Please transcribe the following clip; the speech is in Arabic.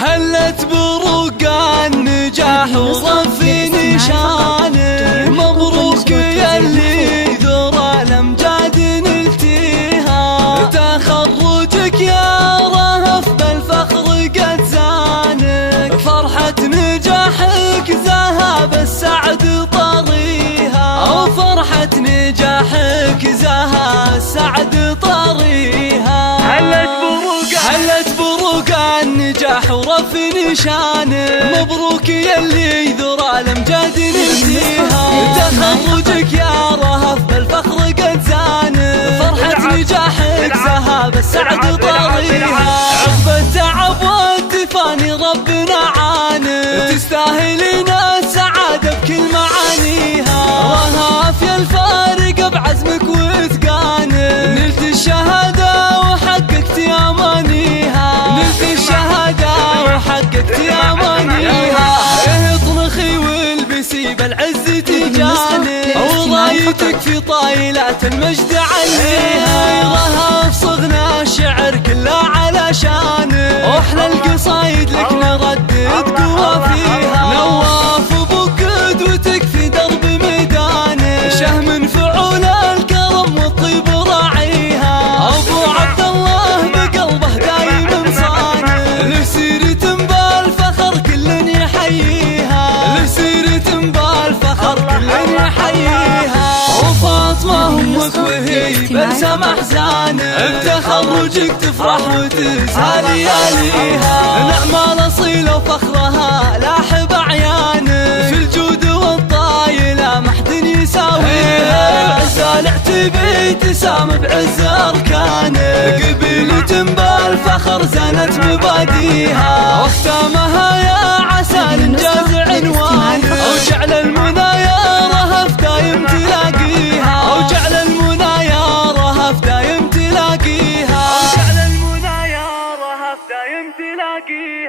هلت برقع النجاح ورفي نشانه، مبروك ياللي ذرى الامجاد نلتيها، تخرجك يا رهف بالفخر قد زانك، فرحة نجاحك ذهب السعد طريها، فرحة نجاحك زها السعد طريها. هلت برقع النجاح ورفي نشانه، مبروك ياللي ذرى الامجاد نلتيها، تخرجك يا رهف بالفخر قد زانه، فرحة نجاحك ذهب السعد طريها، عقب التعب والتفاني ربنا عانه، تستاهلين السعادة بكل معانيها، رهف يا الفارق بعزمك واتقانه، نلت الشهادة وحققت امانيها، نلت الشهادة وحققت امانيها، اطنخي والبسي بالعز تجاني، ورايتك في طايلات المجد عليها، رهف صغنا الشعر كله على شانه، واحلى القصايد لك نردد قوة فيها، نواف ابوك قدوتك في درب ميدانه، شهم فعول الكرم والطيب راعيها، ابو عبد الله بقلبه دايم صانه، له سيرة بالفخر كل يحييها، له سيرة بالفخر كل يحييها، وفاطمة امك وهي بلسم احزانه، بتخرجك تفرح وتزهى لياليها، نعم الاصيله وفخرها لاح بعيانه، في الجود والطايله ما حد يساويها، عسى العتبي تسام بعز اركانه، قبيلة بالفخر زانت مباديها، واختامها يا عسى الانجاز عنوانه، وجعل المنى يا رهف دايم تلاقيها، وجعل المنى يا رهف دايم تلاقيها، وجعل المنى يا رهف دايم تلاقيها.